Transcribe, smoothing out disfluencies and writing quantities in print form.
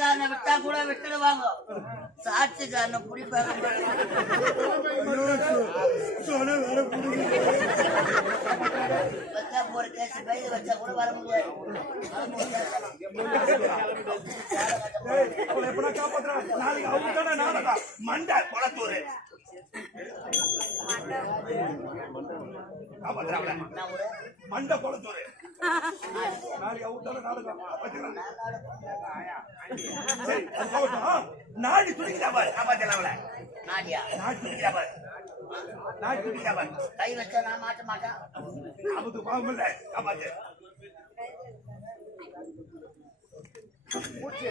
சாட்சிக்காரனை விட்டா கூட விட்டுடுவாங்க, சாட்சிக்காரனை பிடிப்பாங்க. வச்சா போற கேஸ் கைது வச்சா கூட வர முடியாது. மண்டை குளத்தூர் மண்டை குளத்தூர் நாடி துடிக்கிறா பாரு. நாடியா நாடி துடிக்கிறா பாரு. நாடி துடிக்கிறா பாரு. கை வச்சா நான் மாட்ட மாட்டேன். அவருக்கு பாவம் காப்பாத்து. பூச்சி